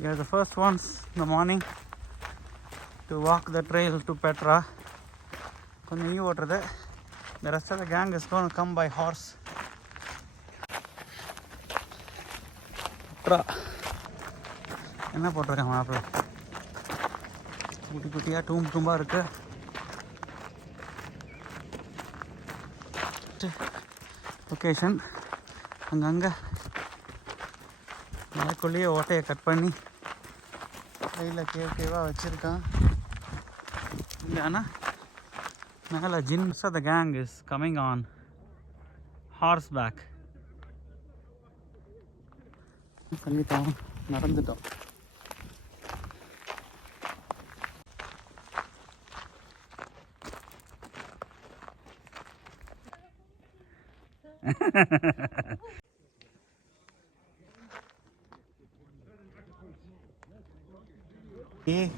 We are the first ones in the morning to walk the trail to Petra. கொஞ்சம் நீ ஓட்டுறது. The rest of the gang is going to come by horse. Petra. என்ன போட்டிருக்காங்க மாப்பிள்ள? குட்டி குட்டியாக டூம்பாக இருக்குது. லொக்கேஷன் அங்கங்கே மலைக்குள்ளேயே ஓட்டையை கட் பண்ணி கையில் கேவாக வச்சுருக்கான். இல்லைன்னா மேலே jinns of the gang is coming on horseback. பண்ணிட்டோம், நடந்துட்டோம்.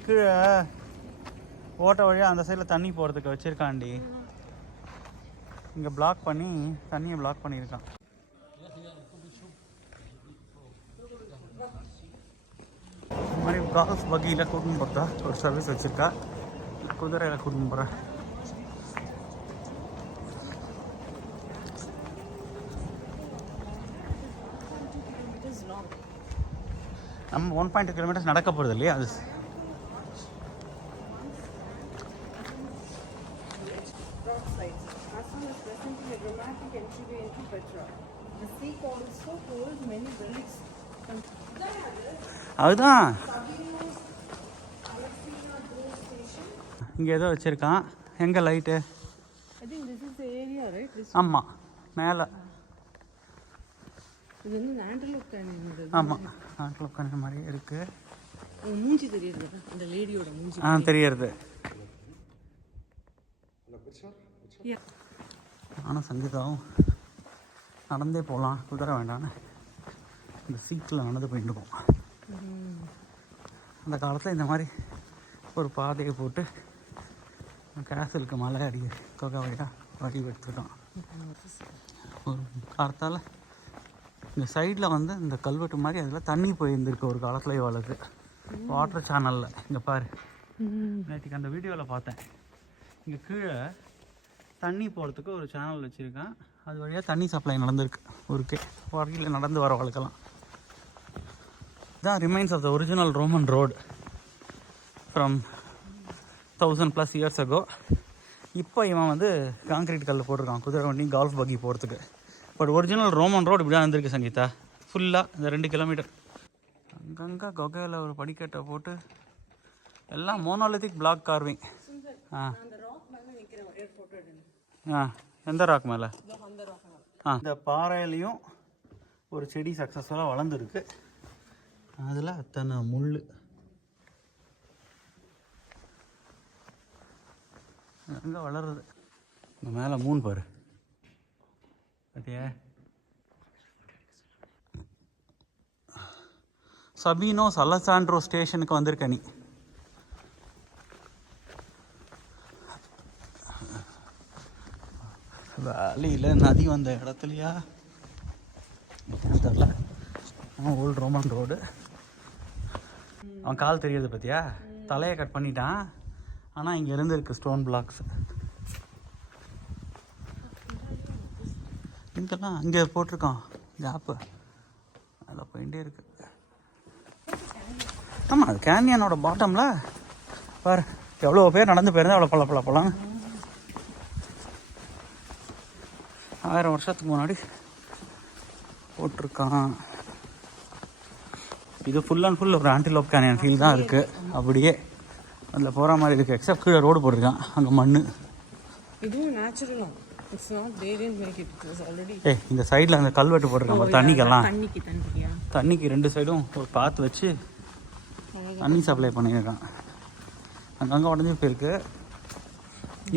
கீழே ஓட்ட வழியாக அந்த சைடில் தண்ணி போகிறதுக்கு வச்சுருக்காண்டி. இங்கே பிளாக் பண்ணி தண்ணியை பிளாக் பண்ணியிருக்கான். இந்த மாதிரி கால்ஃப் வகையில் கூட்டின்னு போகிறதா ஒரு சர்வீஸ் வச்சுருக்கா. குதிரையில் கூட்டின்னு போகிறேன். நம்ம 1.2 kilometers நடக்க போகிறது இல்லையா? அது அதுதான் இங்கே ஏதோ வச்சுருக்கான். எங்கே லைட்டு? ஆமாம், மேலே. ஆமாம், ஆண்டலோப் கேனியன் மாதிரி இருக்குது. மூஞ்சி தெரியுது, அந்த லேடியோட மூஞ்சி. தெரியுது. நானும் சங்கீதாவும் நடந்தே போகலாம், குதிரை வேண்டான்னு இந்த சீட்டில் நடந்து போயிட்டு போவோம். அந்த காலத்தில் இந்த மாதிரி ஒரு பாதையை போட்டு கேசலுக்கு மலை அடி கொகை வழியாக வழி எடுத்துட்டோம். ஒரு காலத்தால் இந்த சைடில் வந்து இந்த கல்வெட்டு மாதிரி அதில் தண்ணி போயிருந்துருக்கு ஒரு காலத்தில். இவ்வளோக்கு வாட்டர் சேனலில் இங்கே பாரு, நேற்றுக்கு அந்த வீடியோவில் பார்த்தேன். இங்கே கீழே தண்ணி போகிறதுக்கு ஒரு சேனல் வச்சுருக்கேன். அது வழியாக தண்ணி சப்ளை நடந்திருக்கு ஊருக்கு. வரையில் நடந்து வர வழக்கெல்லாம் இதான் remains of the original Roman road from 1000+ years ago. இப்போ இவன் வந்து கான்க்ரீட் கல் போட்டிருக்கான் குதிரை வண்டி கால்ஃப் பக்கி போகிறதுக்கு. பட் ஒரிஜினல் ரோமன் ரோடு இப்படி தான் இருந்திருக்கு சங்கீதா. ஃபுல்லாக இந்த 2 kilometer அங்கங்கே கொகையில் ஒரு படிக்கட்டை போட்டு எல்லாம் மோனோலித்திக் பிளாக் கார்விங். எந்த ராக் மேலே? இந்த பாறையிலையும் ஒரு செடி சக்ஸஸ்ஃபுல்லாக வளர்ந்துருக்கு. அதில் அத்தனை முள். அங்கே வளருது. இந்த மேலே மூணு பாரு பார்த்தியா? சபீனோஸ் அலசாண்ட்ரோ ஸ்டேஷனுக்கு வந்திருக்க நீ. வேலியில் நதி வந்த இடத்துலையா தெரில. Old Roman road. அவன் கால் தெரியுது பார்த்தியா? தலையை கட் பண்ணிட்டான். ஆனால் இங்கே இருந்துருக்கு ஸ்டோன் பிளாக்ஸ். இங்கெல்லாம் இங்கே போட்டிருக்கான் கேப்பு. அதில் போயிட்டே இருக்கு. ஆமாம், அது கேன்யனோட பாட்டமில் பாரு எவ்வளோ பேர் நடந்து போயிருந்தா அவ்வளோ பழம்னு. 1000 வருஷத்துக்கு முன்னாடி போட்டிருக்கான். இது ஃபுல் அண்ட் ஃபுல் ஒரு ஆன்டிலோப் கேனியன் ஃபீல் தான் இருக்குது. அப்படியே அதில் போகிற மாதிரி இருக்குது. எக்ஸப்ட் கீழே ரோடு போட்டிருக்கான், அங்கே மண். இதுவும் நேச்சுரலாக. இந்த சைடில் அந்த கல்வெட்டு போட்டிருக்கான் தண்ணிக்கெல்லாம். தண்ணிக்கு 2 சைடும் ஒரு பாத்து வச்சு தண்ணி சப்ளை பண்ணியிருக்கான். அங்கங்கே உடஞ்சி போயிருக்கு.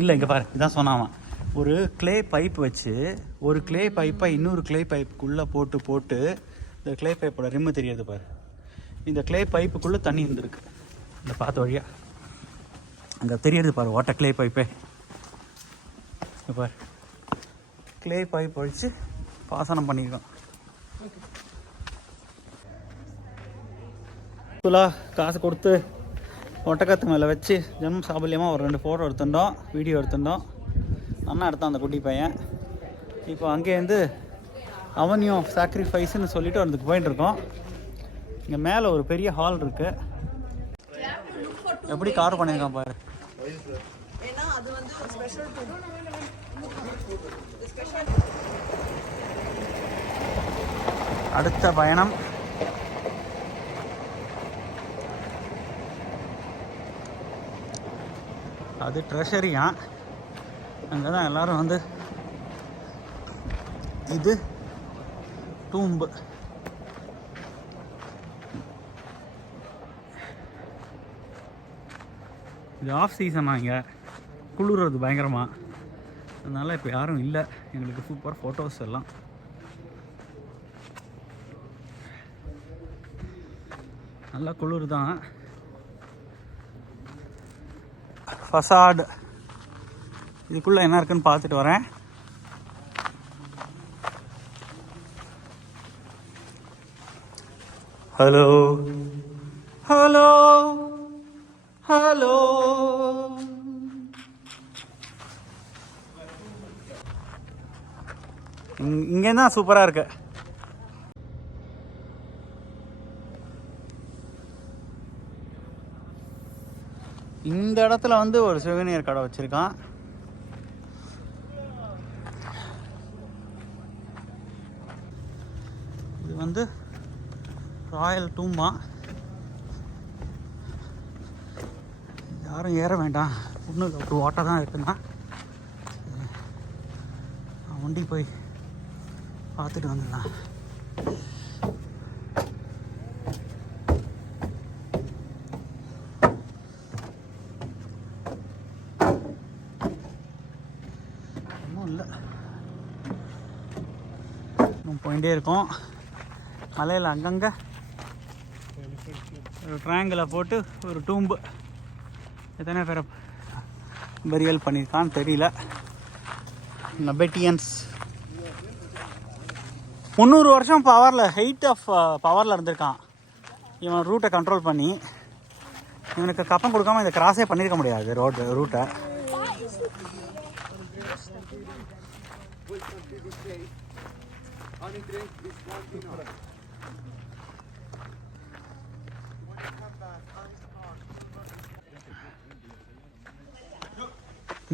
இல்லை இங்கே பாரு, இதான் சொன்னான். ஒரு கிளே பைப் வச்சு ஒரு கிளே பைப்பை இன்னொரு கிளே பைப்புக்குள்ளே போட்டு இந்த கிளே பைப்போட ரிம்மு தெரியாது பாரு. இந்த கிளே பைப்புக்குள்ளே தண்ணி இருந்திருக்கு இந்த பாத்து வழியாக. அங்கே தெரியுது பாரு ஓட்ட கிளே பைப்பே. பாரு கிளே பைப் வச்சு பாசனம் பண்ணியிருக்கோம். ஃபுல்லாக காசு கொடுத்து ஒட்டக்கத்து மேலே வச்சு ஜென்ம சாபல்யமாக ஒரு 2 ஃபோட்டோ எடுத்துட்டோம், வீடியோ எடுத்துட்டோம். அண்ணா எடுத்தான் அந்த குட்டி பையன். இப்போ அங்கேருந்து அவென்யூ ஆஃப் சாக்ரிஃபைஸ்ன்னு சொல்லிட்டு அதுக்கு போயிட்டுருக்கோம். இங்கே மேலே ஒரு பெரிய ஹால் இருக்குது. எப்படி கார் பண்ணியிருக்கான் பாரு. அடுத்த பயணம் அது ட்ரெஷரியா. அங்கே தான் எல்லோரும் வந்து இது டூம்பு. இது ஆஃப் சீசனாக இங்கே குளிர்றது பயங்கரமாக. அதனால் இப்போ யாரும் இல்லை. எங்களுக்கு சூப்பர் ஃபோட்டோஸ் எல்லாம். நல்லா குளிர் தான். ஃபசாட் இதுக்குள்ளே என்ன இருக்குன்னு பார்த்துட்டு வரேன். Hello hello hello. இங்கே தான் சூப்பராக இருக்கு. இந்த இடத்துல வந்து ஒரு சிவனியர் கடை வச்சிருக்கான். இது வந்து ராயல் டூம்பா. யாரும் ஏற வேண்டாம், ஒன்றும் ஒரு ஓட்டை தான் இருக்குன்னா வண்டி போய் பார்த்துட்டு வந்துடலாம். ஒன்றும் இல்லை, இன்னும் போயிட்டே இருக்கோம். மலையில் அங்கங்கே ஒரு ட்ரையாங்கிளை போட்டு ஒரு டூம்பு எத்தனை பேரை பரியல் பண்ணியிருக்கான்னு தெரியல. நபெட்டியன்ஸ் 300 வருஷம் பவரில் ஹெயிட் ஆஃப் பவரில் இருந்திருக்கான். இவன் ரூட்டை கண்ட்ரோல் பண்ணி இவனுக்கு கப்பம் கொடுக்காம இந்த கிராஸே பண்ணியிருக்க முடியாது ரூட்டை.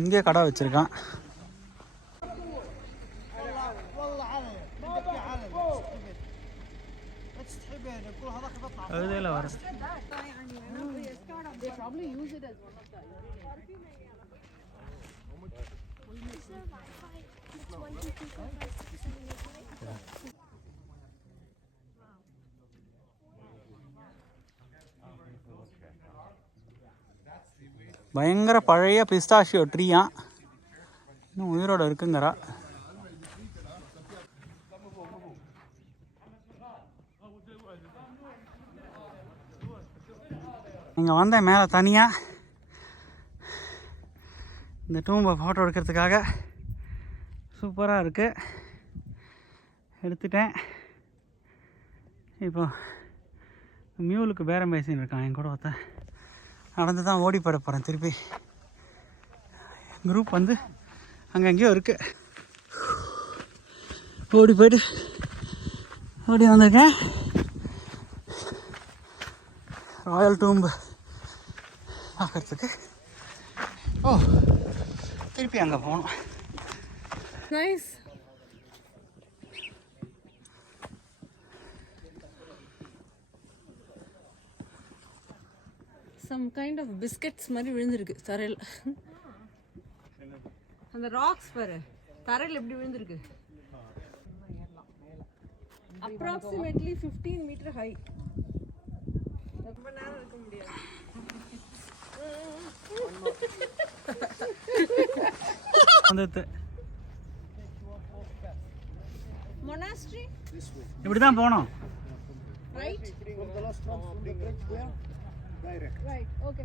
இங்கே கடை வச்சிருக்கான். அதுல வர பயங்கர பழைய பிஸ்தாஷியோ ட்ரீயா, இன்னும் உயிரோட இருக்குங்கிறா. இங்கே வந்தேன் மேலே தனியாக இந்த டூம்பை ஃபோட்டோ எடுக்கிறதுக்காக. சூப்பராக இருக்குது, எடுத்துட்டேன். இப்போ மியூலுக்கு பேரம் பேசின்னு இருக்கான் என் கூட ஒருத்த. நடந்து தான் ஓடி போட போகிறேன் திருப்பி. குரூப் வந்து அங்கே எங்கேயோ இருக்குது. ஓடி போய்ட்டு ஓடி வந்திருக்கேன். ராயல் டூம்பு பார்க்கறதுக்கு. ஓ, திருப்பி அங்கே போகணும். Nice. Some kind of biscuits மாதிரி விழுந்திருக்கு தரையில். அந்த ராக்ஸ் பாரு தரையில் எப்படி விழுந்திருக்கு. Approximately 15 metre high. ரொம்ப நேரம் இருக்க முடியாது. Monastery? இப்படி தான் போனோம். Right? Right, okay.